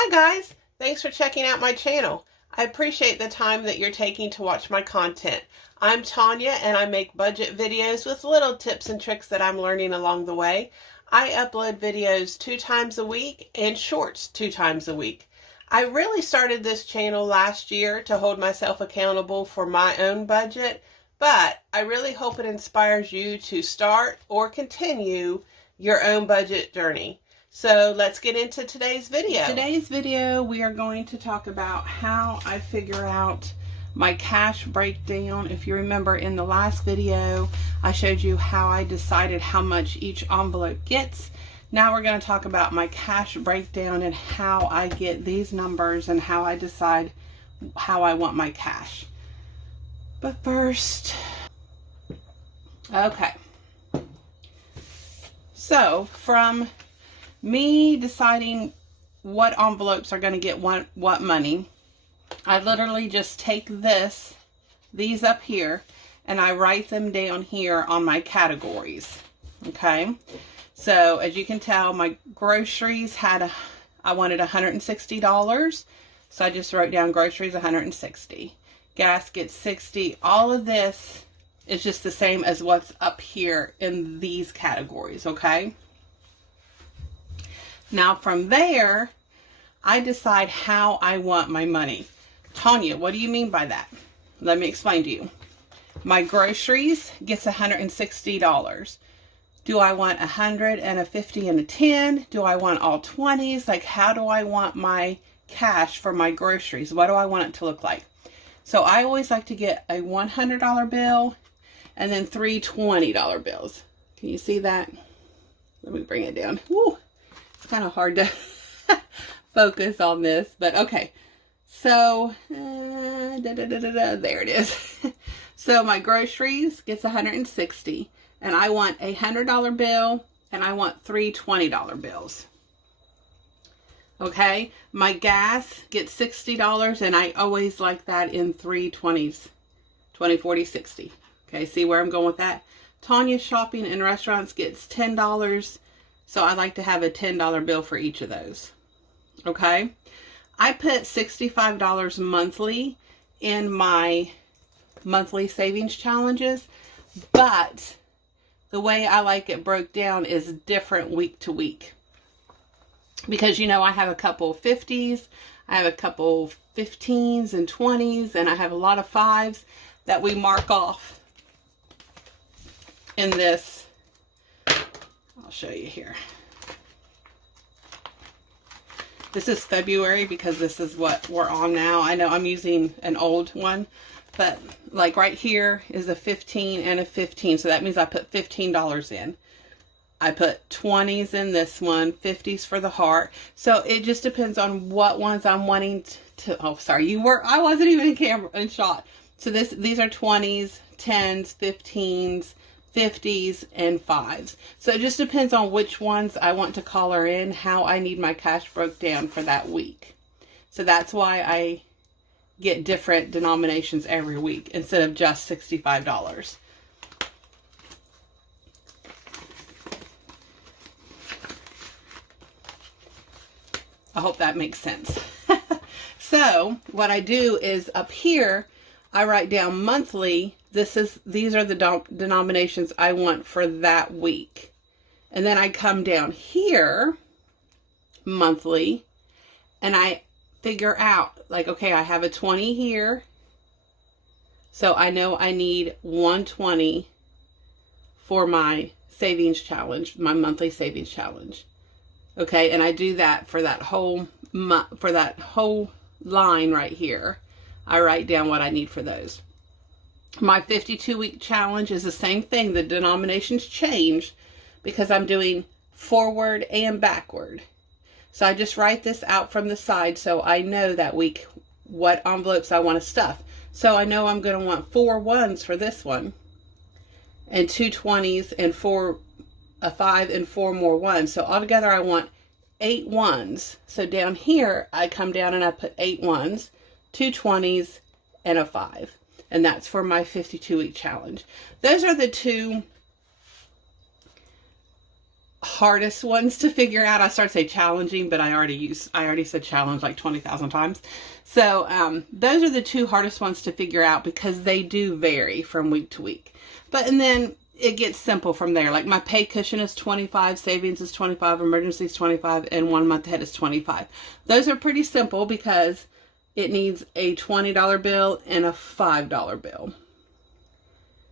Hi guys, thanks for checking out my channel. I appreciate the time that you're taking to watch my content. I'm Tanya and I make budget videos with little tips and tricks that I'm learning along the way. I upload videos 2 times a week and shorts 2 times a week. I really started this channel last year to hold myself accountable for my own budget, but I really hope it inspires you to start or continue your own budget journey. So let's get into today's video. Today's video, we are going to talk about how I figure out my cash breakdown. If you remember in the last video, I showed you how I decided how much each envelope gets. Now we're going to talk about my cash breakdown and how I get these numbers and how I decide how I want my cash. But first, okay. So from me deciding what envelopes are going to get what money, I literally just take these up here, and I write them down here on my categories. Okay, so as you can tell, my groceries I wanted $160, so I just wrote down groceries $160. Gas gets $60. All of this is just the same as what's up here in these categories. Okay. Now from there, I decide how I want my money. Tanya, what do you mean by that? Let me explain to you. My groceries gets $160. Do I want 100 and a 50 and a 10? Do I want all 20s? Like, how do I want my cash for my groceries? What do I want it to look like? So I always like to get a $100 bill and then 3 $20 bills. Can you see that? Let me bring it down. Woo! It's kind of hard to focus on this, but okay. So, there it is. So my groceries gets $160, and I want a $100 bill, and I want 3 $20 bills. Okay, my gas gets $60, and I always like that in 3 20s, 20, 40, 60. Okay, see where I'm going with that? Tanya's shopping and restaurants gets $10. So I like to have a $10 bill for each of those. Okay. I put $65 monthly in my monthly savings challenges, but the way I like it broke down is different week to week. Because, you know, I have a couple 50s, I have a couple 15s and 20s, and I have a lot of 5s that we mark off in this. I'll show you here. This is February because this is what we're on now. I know I'm using an old one, but like right here is a 15 and a 15. So that means I put $15 in. I put 20s in this one, 50s for the heart. So it just depends on what ones I'm wanting to, oh, sorry, I wasn't even in shot. So these are 20s, 10s, 15s, 50s, and 5s. So it just depends on which ones I want to color in, how I need my cash broke down for that week. So that's why I get different denominations every week instead of just $65. I hope that makes sense. So what I do is up here, I write down monthly. These are the denominations I want for that week. And then I come down here monthly and I figure out, like, okay, I have a 20 here. So I know I need 120 for my savings challenge, my monthly savings challenge. Okay, and I do that for that whole line right here. I write down what I need for those. My 52-week challenge is the same thing. The denominations change because I'm doing forward and backward. So I just write this out from the side so I know that week what envelopes I want to stuff. So I know I'm going to want 4 1s for this one, and 2 20s, and 5 and 4 more 1s. So altogether I want 8 1s. So down here I come down and I put 8 1s, 2 20s, and a 5. And that's for my 52-week challenge. Those are the two hardest ones to figure out. I started to say challenging, but I already said challenge like 20,000 times. So those are the two hardest ones to figure out because they do vary from week to week. And then it gets simple from there. Like my pay cushion is 25, savings is 25, emergency is 25, and 1 month ahead is 25. Those are pretty simple because it needs a $20 bill and a $5 bill.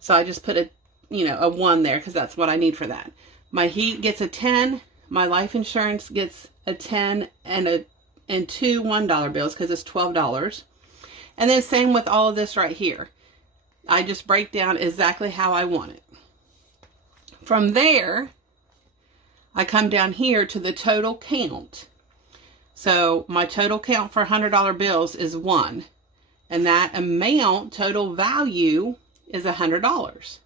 So I just put a 1 there because that's what I need for that. My heat gets a 10. My life insurance gets a 10 and two $1 bills because it's $12. And then same with all of this right here. I just break down exactly how I want it. From there, I come down here to the total count. So my total count for $100 bills is 1. And that amount, total value, is $100.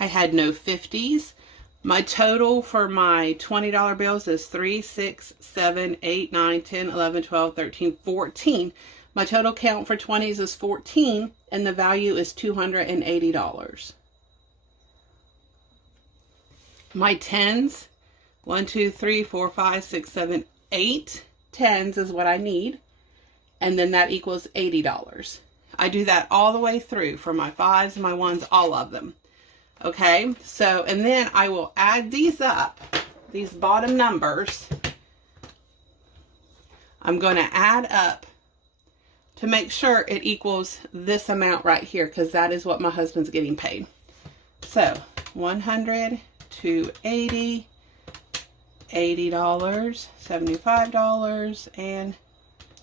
I had no 50s. My total for my $20 bills is 3, 6, 7, 8, 9, 10, 11, 12, 13, 14. My total count for 20s is 14, and the value is $280. My 10s, 1, 2, 3, 4, 5, 6, 7, 8 10s is what I need, and then that equals $80. I do that all the way through for my 5s, my 1s, all of them. Okay, so, and then I will add these up, these bottom numbers. I'm going to add up to make sure it equals this amount right here, because that is what my husband's getting paid. So, 100, 280, $80, $75, and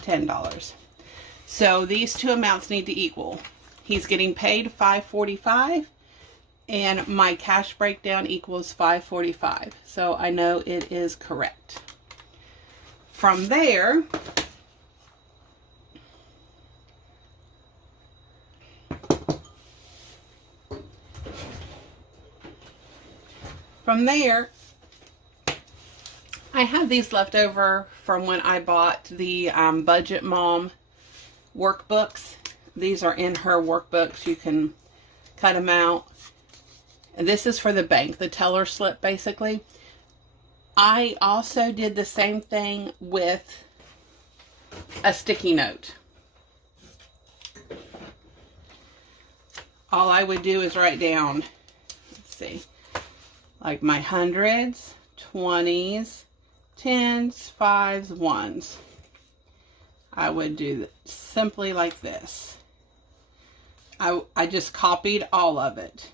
$10. So these two amounts need to equal. He's getting paid $545, and my cash breakdown equals $545. So I know it is correct. From there, I have these left over from when I bought the Budget Mom workbooks. These are in her workbooks. You can cut them out. And this is for the bank, the teller slip basically. I also did the same thing with a sticky note. All I would do is write down, let's see, like my 100s, 20s, 10s, 5s, 1s. I would do simply like this. I just copied all of it.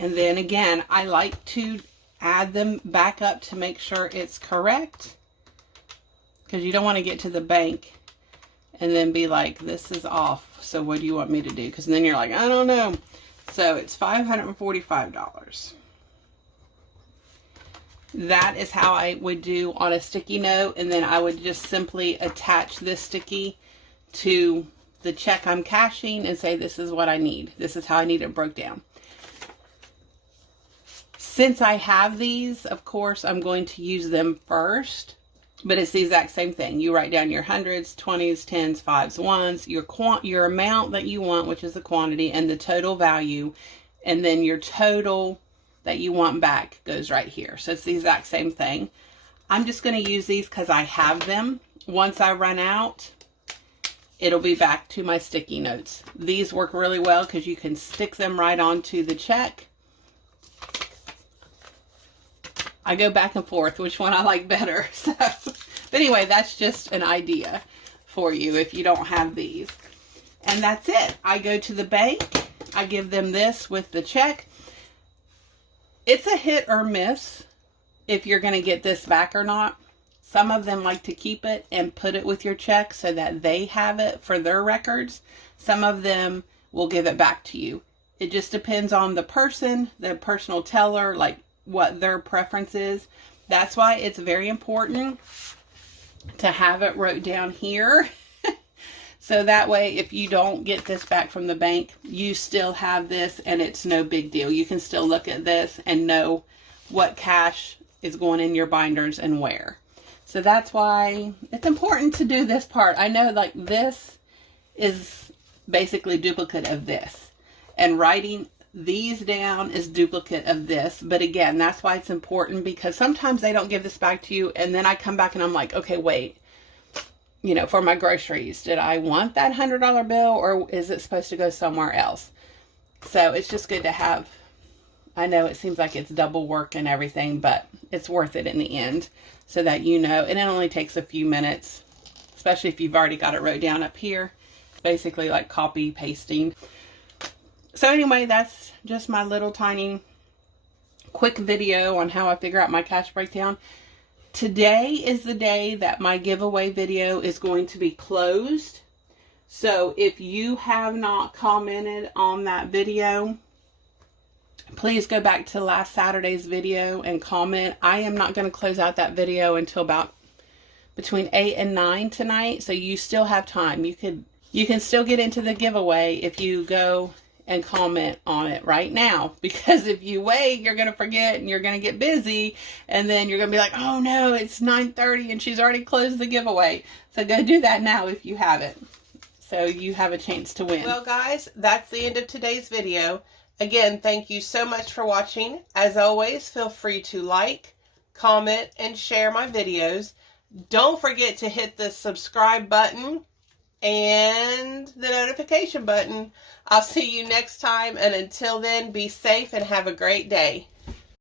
And then again, I like to add them back up to make sure it's correct, because you don't want to get to the bank and then be like, this is off, so what do you want me to do? Because then you're like, I don't know. So it's $545. That is how I would do on a sticky note, and then I would just simply attach this sticky to the check I'm cashing and say, this is what I need. This is how I need it broke down. Since I have these, of course, I'm going to use them first, but it's the exact same thing. You write down your 100s, 20s, 10s, 5s, 1s, your amount that you want, which is the quantity, and the total value, and then your total that you want back goes right here. So it's the exact same thing. I'm just going to use these because I have them. Once I run out, it'll be back to my sticky notes. These work really well because you can stick them right onto the check. I go back and forth which one I like better. So, but anyway, that's just an idea for you if you don't have these. And that's it. I go to the bank. I give them this with the check. It's a hit or miss if you're going to get this back or not. Some of them like to keep it and put it with your check so that they have it for their records. Some of them will give it back to you. It just depends on the person, the personal teller, like what their preference is. That's why it's very important to have it wrote down here. So that way, if you don't get this back from the bank, you still have this and it's no big deal. You can still look at this and know what cash is going in your binders and where. So that's why it's important to do this part. I know like this is basically duplicate of this, and writing these down is duplicate of this. But again, that's why it's important, because sometimes they don't give this back to you, and then I come back and I'm like, okay, wait, you know, for my groceries, did I want that $100 bill, or is it supposed to go somewhere else? So it's just good to have. I know it seems like it's double work and everything, but it's worth it in the end, so that you know. And it only takes a few minutes, especially if you've already got it wrote down up here. It's basically like copy pasting. So anyway, that's just my little tiny quick video on how I figure out my cash breakdown. Today is the day that my giveaway video is going to be closed. So if you have not commented on that video, please go back to last Saturday's video and comment. I am not going to close out that video until about between 8 and 9 tonight. So you still have time. You can still get into the giveaway if you go and comment on it right now, because if you wait, you're going to forget and you're going to get busy, and then you're going to be like, oh no, it's 9:30 and she's already closed the giveaway. So go do that now if you haven't, so you have a chance to win. Well guys, that's the end of today's video. Again, thank you so much for watching. As always, feel free to like, comment, and share my videos. Don't forget to hit the subscribe button and the notification button. I'll see you next time, and until then, be safe and have a great day.